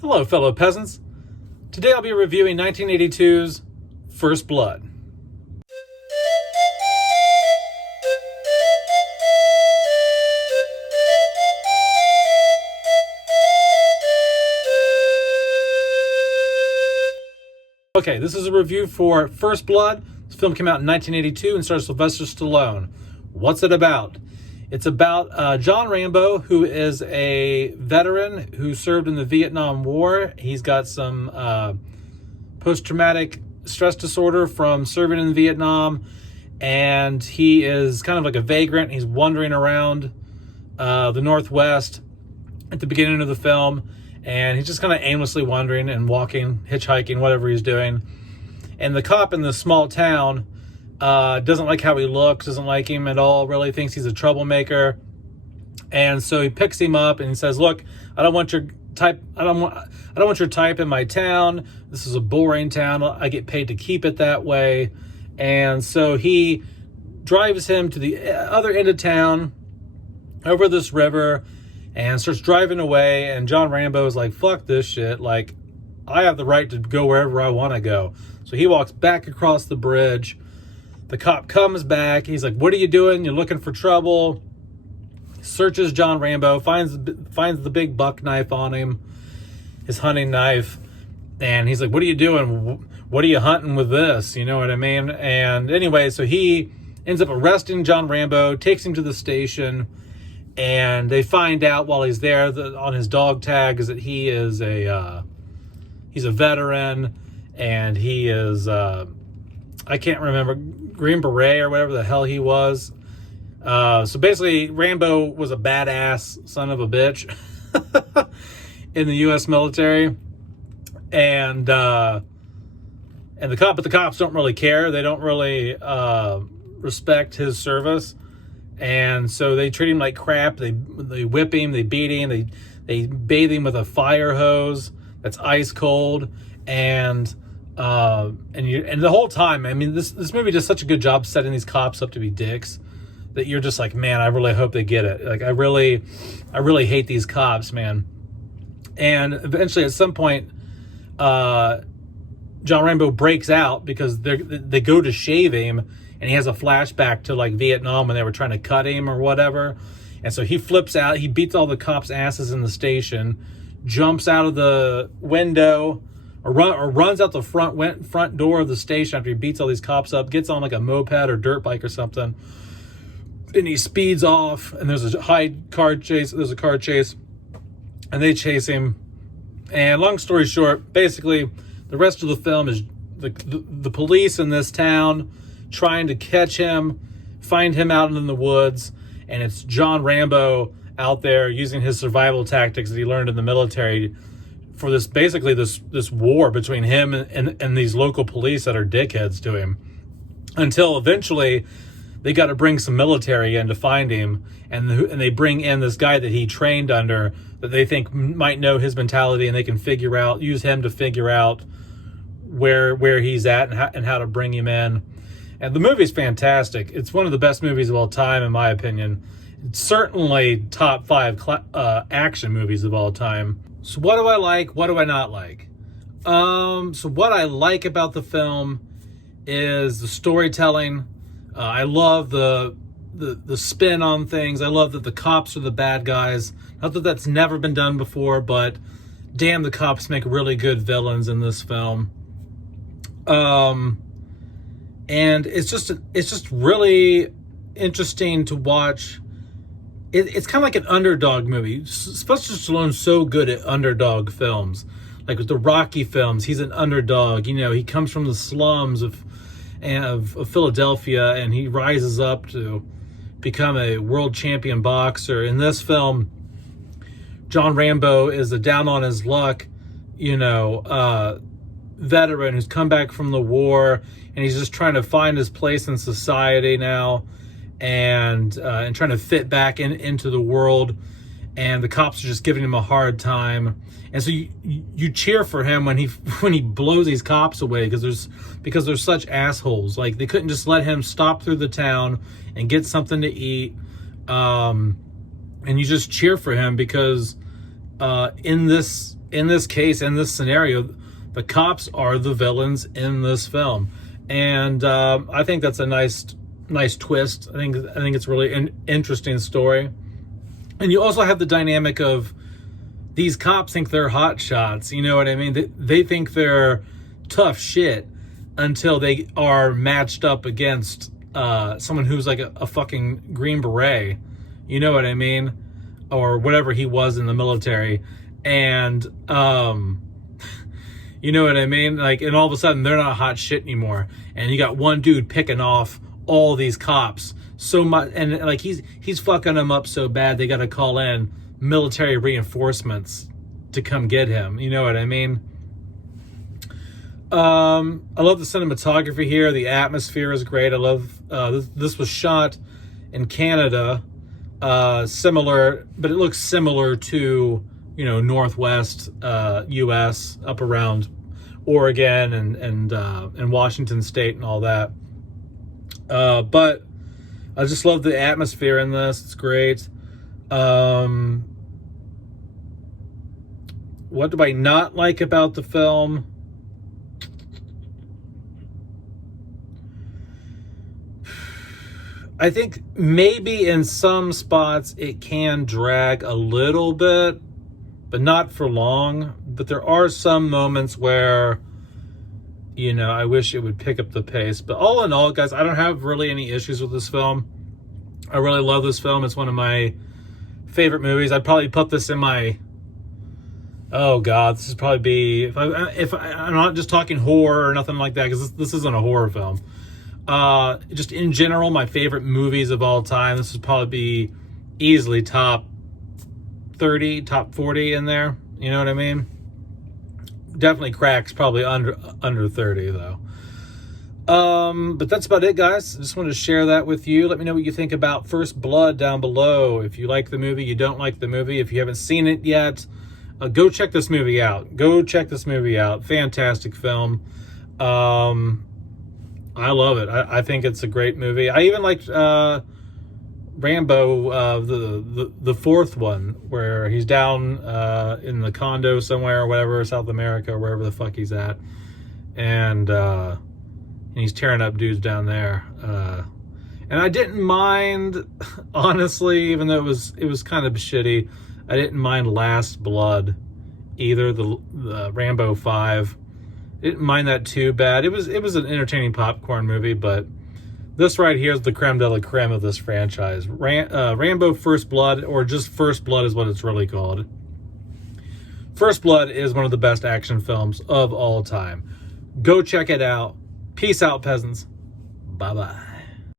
Hello, fellow peasants. Today I'll be reviewing 1982's First Blood. Okay, this is a review for First Blood. This film came out in 1982 and stars Sylvester Stallone. What's it about? It's about John Rambo, who is a veteran who served in the Vietnam War. He's got some post-traumatic stress disorder from serving in Vietnam, and he is kind of like a vagrant. He's wandering around the Northwest at the beginning of the film, and he's just kind of aimlessly wandering and walking, hitchhiking, whatever he's doing. And the cop in this small town doesn't like how he looks, doesn't like him at all, really thinks he's a troublemaker. And so he picks him up and he says, "Look, I don't want your type in my town. This is a boring town. I get paid to keep it that way." And so he drives him to the other end of town over this river and starts driving away. And John Rambo is like, "Fuck this shit. Like, I have the right to go wherever I want to go." So he walks back across the bridge. The cop comes back. He's like, "What are you doing? You're looking for trouble." Searches John Rambo, finds the big buck knife on him, his hunting knife. And he's like, "What are you doing? What are you hunting with this?" You know what I mean? And anyway, so he ends up arresting John Rambo, takes him to the station, and they find out while he's there that on his dog tag is that he is he's a veteran, and he is I can't remember, Green Beret or whatever the hell he was. So basically, Rambo was a badass son of a bitch in the U.S. military, and the cops don't really care. They don't really respect his service, and so they treat him like crap. They whip him, they beat him, they bathe him with a fire hose that's ice cold, and the whole time, I mean, this movie does such a good job setting these cops up to be dicks that you're just like, man, I really hope they get it. Like, I really hate these cops, man. And eventually, at some point, John Rambo breaks out because they go to shave him, and he has a flashback to like Vietnam when they were trying to cut him or whatever. And so he flips out. He beats all the cops' asses in the station, jumps out of the window, or runs out the front door of the station after he beats all these cops up, gets on like a moped or dirt bike or something, and he speeds off. And there's a car chase, and they chase him. And long story short, basically, the rest of the film is the police in this town trying to catch him, find him out in the woods, and it's John Rambo out there using his survival tactics that he learned in the military for this war between him and these local police that are dickheads to him, until eventually they got to bring some military in to find him, and they bring in this guy that he trained under that they think might know his mentality, and they can use him to figure out where he's at and how to bring him in. And the movie's fantastic. It's one of the best movies of all time, in my opinion. It's certainly top 5 action movies of all time. So what do I like? What do I not like? So what I like about the film is the storytelling. I love the spin on things. I love that the cops are the bad guys. Not that that's never been done before, but damn, the cops make really good villains in this film. And it's just really interesting to watch. It's kind of like an underdog movie. Sylvester Stallone's so good at underdog films. Like with the Rocky films, he's an underdog. You know, he comes from the slums of Philadelphia, and he rises up to become a world champion boxer. In this film, John Rambo is a down on his luck, veteran who's come back from the war, and he's just trying to find his place in society now, and trying to fit back into the world. And the cops are just giving him a hard time, and so you cheer for him when he blows these cops away, because they're such assholes. Like, they couldn't just let him stop through the town and get something to eat, and you just cheer for him because in this in this case, in this scenario, the cops are the villains in this film. And I think that's a nice twist. I think it's really an interesting story. And you also have the dynamic of these cops think they're hot shots. You know what I mean? They think they're tough shit until they are matched up against someone who's like a fucking Green Beret. You know what I mean? Or whatever he was in the military. And you know what I mean? Like, and all of a sudden they're not hot shit anymore. And you got one dude picking off all these cops so much, and like he's fucking them up so bad they got to call in military reinforcements to come get him. You know what I mean? I love the cinematography here. The atmosphere is great. I love this was shot in Canada, similar, but it looks similar to, you know, Northwest U.S. up around Oregon and Washington State and all that. But I just love the atmosphere in this. It's great. What do I not like about the film? I think maybe in some spots it can drag a little bit, but not for long. But there are some moments where, you know, I wish it would pick up the pace. But all in all, guys, I don't have really any issues with this film. I really love this film. It's one of my favorite movies. I'd probably put this in my... Oh, God, this would probably be... If I'm not just talking horror or nothing like that, because this isn't a horror film. Just in general, my favorite movies of all time, this would probably be easily top 30, top 40 in there. You know what I mean? Definitely cracks probably under 30 though. But that's about it, guys. I just wanted to share that with you. Let me know what you think about First Blood down below. If you like the movie, you don't like the movie. If you haven't seen it yet, go check this movie out. Go check this movie out. Fantastic film. I love it. I think it's a great movie. I even liked Rambo, the fourth one, where he's down in the condo somewhere or whatever, South America or wherever the fuck he's at, and he's tearing up dudes down there. And I didn't mind, honestly, even though it was kind of shitty. I didn't mind Last Blood either, the Rambo 5. Didn't mind that too bad. It was an entertaining popcorn movie, but this right here is the creme de la creme of this franchise. Rambo First Blood, or just First Blood is what it's really called. First Blood is one of the best action films of all time. Go check it out. Peace out, peasants. Bye-bye.